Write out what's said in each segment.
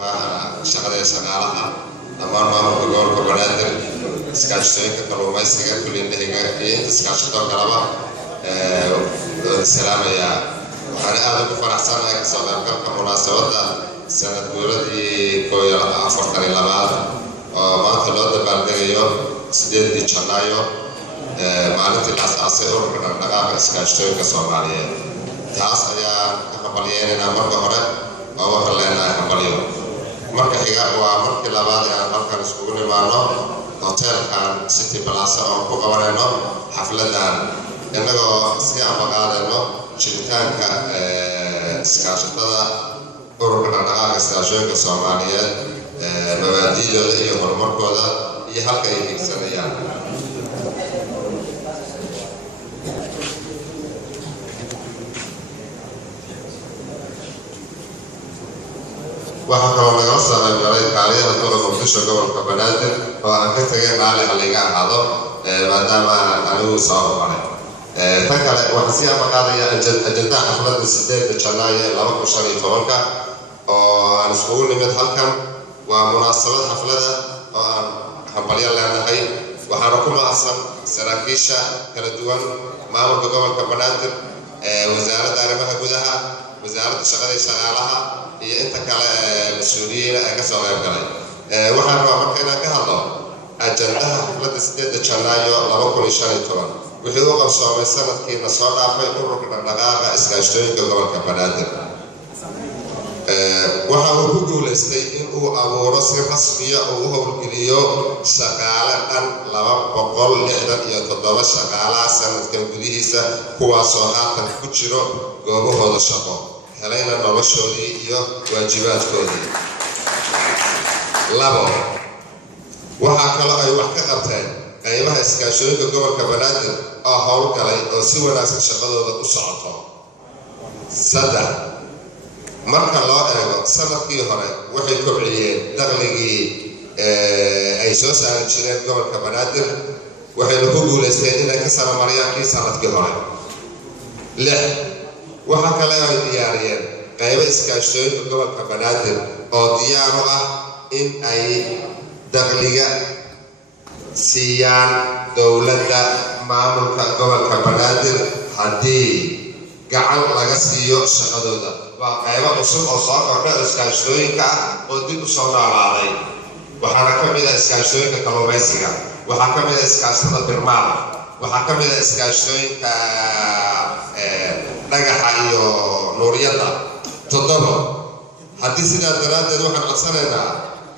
shaqada shaqaalaha dhammaan maamulka gobolka Banaadir iskaashatooyinka kalluumaysiga kulliinahiga iyo inta iskaashatoo kalaba salaamaya waxaan aad ugu faraxsanahay ka soo qaybgalka munaasabadda sanad guuradii 42 oo maanta loo dabaaldegayo 8 Janaayo maalintii la aasaasay ururka dhaqdhaqaaqa iskaashatooyinka Soomaaliyeed taas ayaa ka qabanayna marka hore oo waxa leenahay hambalyo marka xiga waa markii labaad ee halkan iskugu nimaano hotelkan City Plaza oo ku qabanayno xafladan inagoo si amaqaadayno jiritaanka iskaashatada ururka dhaqdhaqaaqa iskaashatooyinka Soomaaliyeed mabaadi'dooda iyo horumarkooda iyo halka ay higsanayaan waxaa kaloo nagala saameeyay kaaliyaha gobolka Muqdisho gobolka Banaadir oo aan ka tagay raali haliga ahaado maadaama anigu soo maray tan kale waxaa si ama qaadaya ajenda xafladda 8 Janaayo 2015 oo aan iskugu nimid halkan waa munaasabad xafladda oo aan hambalyo leenahay waxaana ku mahadsan saraakiisha kala duwan maamulka gobolka Banaadir wasaaradda arrimaha gudaha wasaaradda shaqada iyo shaqaalaha iyo inta kale mas'uuliyiin ay ka soo qayb galay waxaan rabaa marka inaan ka hadlo ajendaha xafladda 8 Janaayo 2015 wixii uu qabsoomay sanadkiina soo dhaafay ururka dhaqdhaqaaqa iskaashatooyinka gobolka Banaadir waxa uu ku guuleystay in uu abuuro si rasmi ah oo u howlgeliyo shaqaale dhan 267 shaqaalaha sanadkan gudihiisa kuwaasoo haatan ku jiro goobahooda shaqo helayna noloshoodii iyo waajibaadkoodii labo waxaa kaloo ay wax ka qabteen qaybaha iskaashatooyinka gobolka Banaadir oo howlgalay oo si wanaagsan shaqadooda u socoto saddex marka loo eego sanadkii hore waxay kobciyeen dakhligii ay soo saari jireen gobolka Banaadir waxayna ku guuleysteen inay ka sara mariyaan kii sanadkii hore lix waxaa kale oo ay diyaariyeen qaybo iskaashatooyinka gobolka Banaadir oo diyaar u ah in ay dakhliga siiyaan dowladda maamulka gobolka Banaadir haddii gacan laga siiyo shaqadooda waa qaybo cusub oo soo kordhay iskaashatooyinka oo dib u soo noolaaday waxaana ka mid ah iskaashatooyinka kalluumaysiga waxaa ka mid ah iskaashatada birmaada waxaa ka mid ah iskaashatooyinka dhagaxa iyo nuuriyada toddoba haddii sidaa daraaddeed waxaan codsanaynaa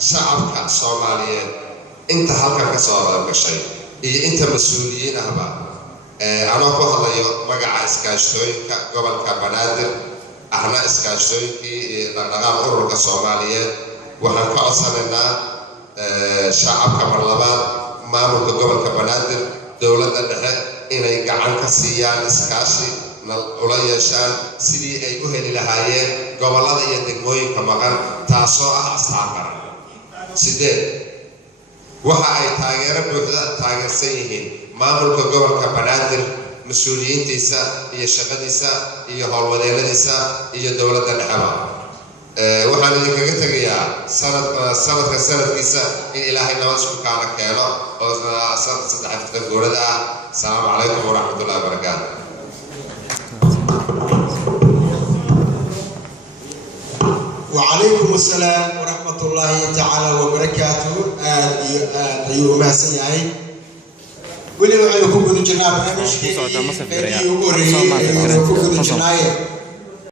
shacabka Soomaaliyeed inta halkan ka soo gashay iyo inta mas'uuliyiin ahba anoo ku hadlayo magaca iskaashatooyinka gobolka Banaadir ahna iskaashatooyinkii dhaqdhaqaaqa ururka Soomaaliyeed waxaan ka codsanaynaa shacabka mar labaad maamulka gobolka Banaadir dowladda dhexe inay gacan ka siiyaan iskaashi ula yeeshaan sidii ay u heli lahaayeen gobollada iyo degmooyinka maqan taasoo ah asxaab qaran sideed waxa ay taageero buuxda taageersan yihiin maamulka gobolka Banaadir mas'uuliyiintiisa iyo shaqadiisa iyo howlwadeennadiisa iyo dowladda dhexeba waxaan idinkaga tegayaa sanadka sanadkiisa in ilaahay nabad isku kaana keeno oo sanad 3 guurada ah asalaamu calaykum waraxmatullaahi wabarakaatuh وعليكم السلام ورحمة الله تعالى وبركاته أيها المسيحيين ولي وعليكم جناب برنامج كي يقولي يقولي جناية